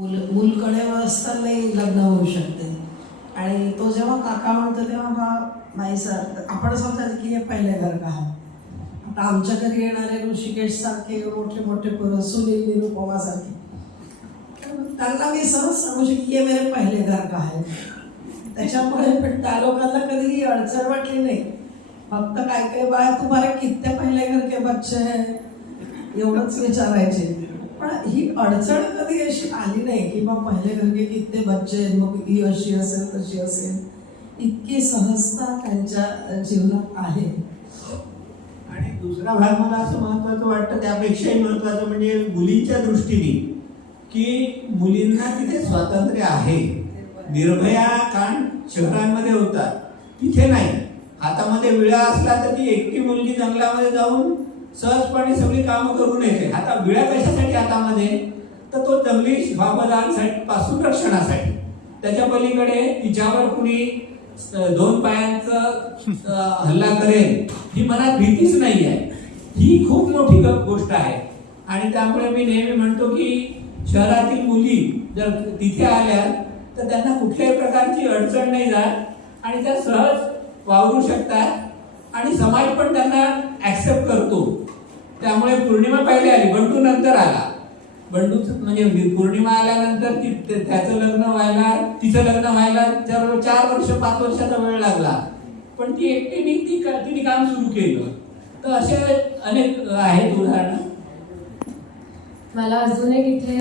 मुल मुलकडेवर असतानाही लग्न होऊ शकते. आणि तो जेव्हा काका म्हणतो तेव्हा बा नाही सर आपण समजायचं की हे पहिले घर का आहे. आता आमच्या घरी येणारे ऋषिकेश सारखे मोठे मोठे पुरुष सुनील निरुपमा सारखे त्यांना मी सहज सांगू शकते हे मेरे पहिले घर का आहे. त्याच्यामुळे पण त्या लोकांना कधीही अडचण वाटली नाही. फक्त काय काय बाय तुम्हाला किती पहिले घर के बच्चे एवढंच विचारायचे. पण ही अडचण कधी अशी आली नाही की बा पहिले गंगे के किती बच्चे आहेत, मग ही अशी असेल तशी असेल. इतकी सहजता त्यांच्या जीवनात आहे. आणि दुसरा भाग मला असं महत्वाचं वाटतं त्यापेक्षाही महत्वाचं म्हणजे मुलींच्या दृष्टीने की मुलींना तिथे स्वातंत्र्य आहे. निर्भया कांड शहरांमध्ये होतात. तिथे नाही. हातामध्ये विळा असला तर ती एकटी मुलगी जंगलामध्ये जाऊन सहजपणे सगळी कामं करून येते आता विळा कशासाठी हातामध्ये? तर तो जंगली श्वापदांसाठी पासून रक्षणासाठी. त्याच्या पलीकडे तिच्यावर कुणी दोन पायांचं हल्ला करेल ही मनात भीतीच नाही आहे ही खूप मोठी गोष्ट आहे. आणि त्यामुळे मी नेहमी म्हणतो की शहरातील मुली जर तिथे आल्या तर त्यांना कुठल्याही प्रकारची अडचण नाही जात. आणि त्या सहज वावरू शकतात. आणि समाज पण त्यांना ऍक्सेप्ट करतो. त्यामुळे पौर्णिमा पहिले आली बंडू नंतर आला. बंडू म्हणजे पौर्णिमा आल्यानंतर ती त्याचं लग्न व्हायला तिचं लग्न व्हायला जवळ चार वर्ष पाच वर्षाचा वेळ लागला. पण ती एकटीने ती तिने काम सुरू केलं. तर असे अनेक आहेत उदाहरणं. मला अजून एक इथे